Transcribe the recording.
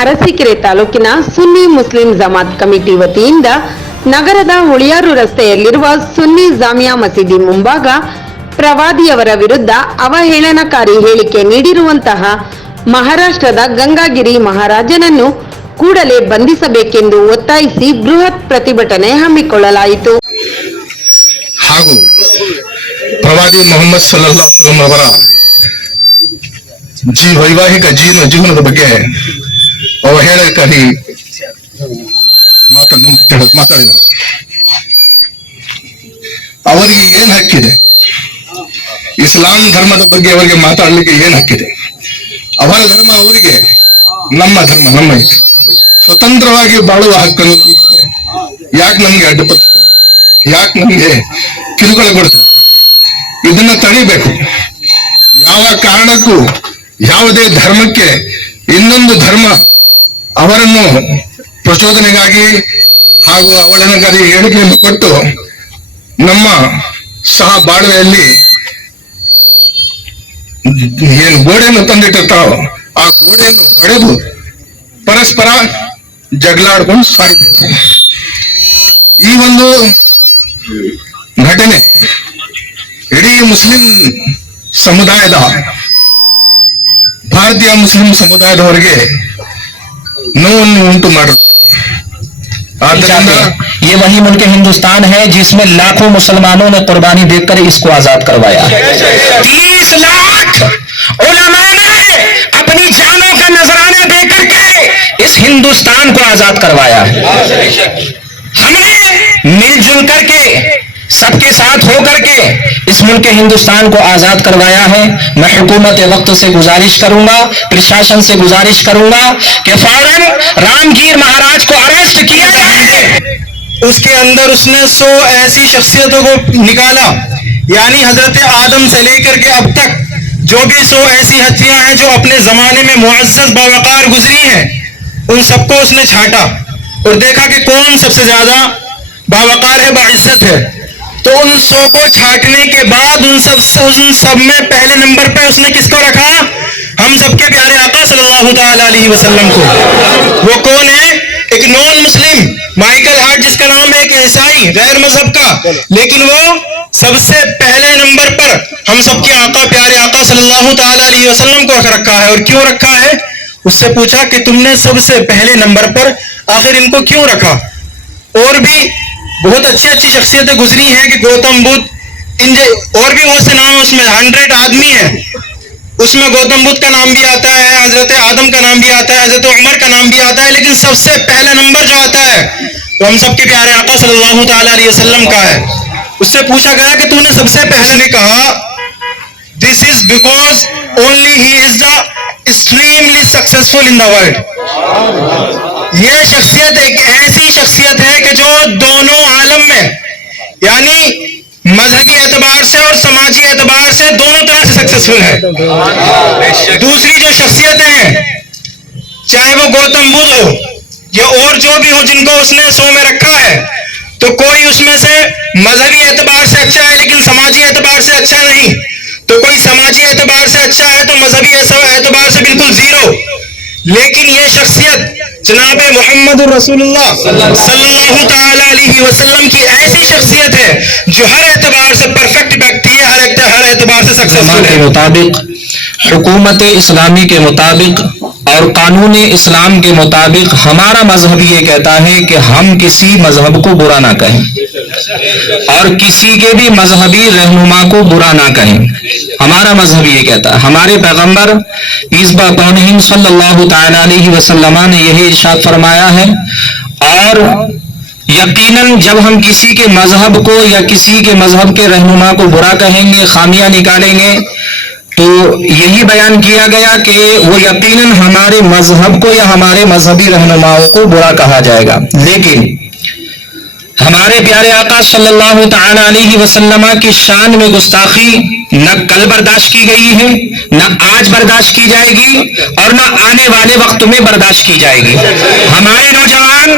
ಅರಸೀಕೆರೆ ತಾಲೂಕಿನ ಸುನ್ನಿ Muslim Jamaat committee ವತಿಯಿಂದ ನಗರದ ಹುಳಿಯಾರು ರಸ್ತೆಯಲ್ಲಿರುವ ಸುನ್ನಿ ಜಾಮಿಯಾ ಮಸೀದಿ ಮುಂಭಾಗ ಪ್ರವಾದಿಯವರ ವಿರುದ್ಧ ಅವಹೇಳನಕಾರಿ ಹೇಳಿಕೆ ನೀಡಿರುವಂತಹ ಮಹಾರಾಷ್ಟ್ರದ ಗಂಗಾಗಿರಿ ಮಹಾರಾಜನನ್ನು ಕೂಡಲೇ ಬಂಧಿಸಬೇಕೆಂದು ಒತ್ತಾಯಿಸಿ ಬೃಹತ್ ಪ್ರತಿಭಟನೆ ಹಮ್ಮಿಕೊಳ್ಳಲಾಯಿತು. ಹಾಗೂ ಪ್ರವಾದಿ ಮೊಹಮ್ಮದ್ ಸಲ್ಲಲ್ಲಾಹು ಅಲೈಹಿ ವಸಲ್ಲಂ ಅವರ ವೈವಾಹಿಕ ಜೀವನದ ಬಗ್ಗೆ ಅವಹೇಳನಕಾರಿ ಮಾತನ್ನು ಮಾತಾಡಿದರು. ಅವರಿಗೆ ಏನ್ ಹಕ್ಕಿದೆ? ಇಸ್ಲಾಂ ಧರ್ಮದ ಬಗ್ಗೆ ಅವರಿಗೆ ಮಾತಾಡಲಿಕ್ಕೆ ಏನ್ ಹಕ್ಕಿದೆ? ಅವರ ಧರ್ಮ ಅವರಿಗೆ, ನಮ್ಮ ಧರ್ಮ ನಮ್ಮ ಇದೆ. ಸ್ವತಂತ್ರವಾಗಿ ಬಾಳುವ ಹಕ್ಕನ್ನು ಯಾಕೆ ನಮ್ಗೆ ಅಡ್ಡಪಡ್ತಾರೆ? ಯಾಕೆ ನಮ್ಗೆ ಕಿರುಕುಳ ಕೊಡ್ತಾರೆ? ಇದನ್ನ ತಣಿಬೇಕು. ಯಾವ ಕಾರಣಕ್ಕೂ ಯಾವುದೇ ಧರ್ಮಕ್ಕೆ ಇನ್ನೊಂದು ಧರ್ಮ ಅವರನ್ನು ಪ್ರಚೋದನೆಗಾಗಿ ಹಾಗೂ ಅವಹೇಳನಕಾರಿ ಹೇಳಿಕೆಯನ್ನು ಕೊಟ್ಟು ನಮ್ಮ ಸಹ ಬಾಳ್ವೆಯಲ್ಲಿ ಏನು ಗೋಡೆಯನ್ನು ತಂದಿಟ್ಟಿರ್ತಾರೋ ಆ ಗೋಡೆಯನ್ನು ಹೊಡೆದು ಪರಸ್ಪರ ಜಗಳಾಡ್ಕೊಂಡು ಸಾಯ್ಬೇಕು. ಈ ಒಂದು ಘಟನೆ ಇಡೀ ಮುಸ್ಲಿಂ ಸಮುದಾಯದ, ಭಾರತೀಯ ಮುಸ್ಲಿಂ ಸಮುದಾಯದವರಿಗೆ ನೋವನ್ನು ಉಂಟು ಮಾಡುತ್ತೆ. ये वही मुल्क हिंदुस्तान है जिसमें लाखों मुसलमानों ने कुर्बानी देकर इसको आजाद करवाया। 30 लाख उलमा ने अपनी जानों का नजराना देकर के इस हिंदुस्तान को आजाद करवाया है। हमने मिलजुल करके सबके साथ होकर के इस मुल्क हिंदुस्तान को आजाद करवाया है। मैं हुकूमत वक्त से गुजारिश करूंगा, प्रशासन से गुजारिश करूंगा कि फौरन रामगीर महाराज को अरेस्ट किया जाए। उसके अंदर उसने 100 ऐसी शख्सियतों को निकाला, यानी हजरत आदम से लेकर के अब तक जो भी 100 ऐसी हस्तियां हैं जो अपने जमाने में मुअज़्ज़ज़ बावकार गुजरी हैं, उन सबको उसने छांटा और देखा कि कौन सबसे ज्यादा बावकार है, बाइज्जत है। तो उन 100 को छांटने के बाद उन सब में पहले नंबर पे उसने किसको रखा? हम सबके प्यारे आका सल्लल्लाहु ताला अलैहि वसल्लम को। वो कौन है? एक नॉन मुस्लिम माइकल हार्ट, जिसका नाम है एक ईसाई गैर मजहब का, लेकिन वो सबसे पहले नंबर पर हम सबके आका प्यारे आका सल्लल्लाहु ताला अलैहि वसल्लम को रखा है। और क्यों रखा है? उससे पूछा कि तुमने सबसे पहले नंबर पर आखिर इनको क्यों रखा? और भी बहुत अच्छी अच्छी शख्सियतें गुजरी हैं कि गौतम बुद्ध, और भी बहुत से नाम उसमें 100 आदमी है, उसमें गौतम बुद्ध का नाम भी आता है, हजरत आदम का नाम भी आता है, हजरत उमर का नाम भी आता है, लेकिन सबसे पहला नंबर जो आता है वो हम सबके प्यारे आका सल्लल्लाहु ताला अलैहि वसल्लम का है। उससे पूछा गया कि तूने सबसे पहले ने कहा, this is because only he is the extremely successful in the world. यह शख्सियत एक ऐसी शख्सियत है कि जो दोनों आलम में, यानी मजहबी एतबार से और समाजी एतबार से दोनों तरह से सक्सेसफुल है। दूसरी जो शख्सियतें हैं, चाहे वो गौतम बुद्ध हो या और जो भी हो जिनको उसने 100 में रखा है, तो कोई उसमें से मजहबी एतबार से अच्छा है लेकिन समाजी एतबार से अच्छा नहीं, तो कोई समाजी एतबार से अच्छा है तो मजहबी एतबार से बिल्कुल जीरो। लेकिन ये शख्सियत जनाब मोहम्मद रसूलुल्लाह सल्लल्लाहु ताला अलैहि वसल्लम की ऐसी शख्सियत है जो हर एतबार से परफेक्ट व्यक्ति है, हर एतबार से सक्सेसफुल है। मुताबिक हुकूमत इस्लामी के मुताबिक और कानून इस्लाम के मुताबिक हमारा मजहब ये कहता है कि हम किसी मजहब को बुरा ना कहें और किसी के भी मजहबी रहनुमा को बुरा ना कहें। हमारा मजहब ये कहता है। हमारे पैगंबर ईज़बा कौनहीन सल्लल्लाहु ताला अलैहि वसल्लम ने यही इरशाद फरमाया है। और यकीनन जब हम किसी के मजहब को या किसी के मजहब के रहनुमा को बुरा कहेंगे, खामियां निकालेंगे, तो यही बयान किया गया कि वो यकीनन हमारे मजहब को या हमारे मजहबी रहनुमाओं को बुरा कहा जाएगा। लेकिन हमारे प्यारे आका सल्लल्लाहु ताला अलैहि वसल्लम की शान में गुस्ताखी न कल बर्दाश्त की गई है, न आज बर्दाश्त की जाएगी और न आने वाले वक्त में बर्दाश्त की जाएगी। हमारे नौजवान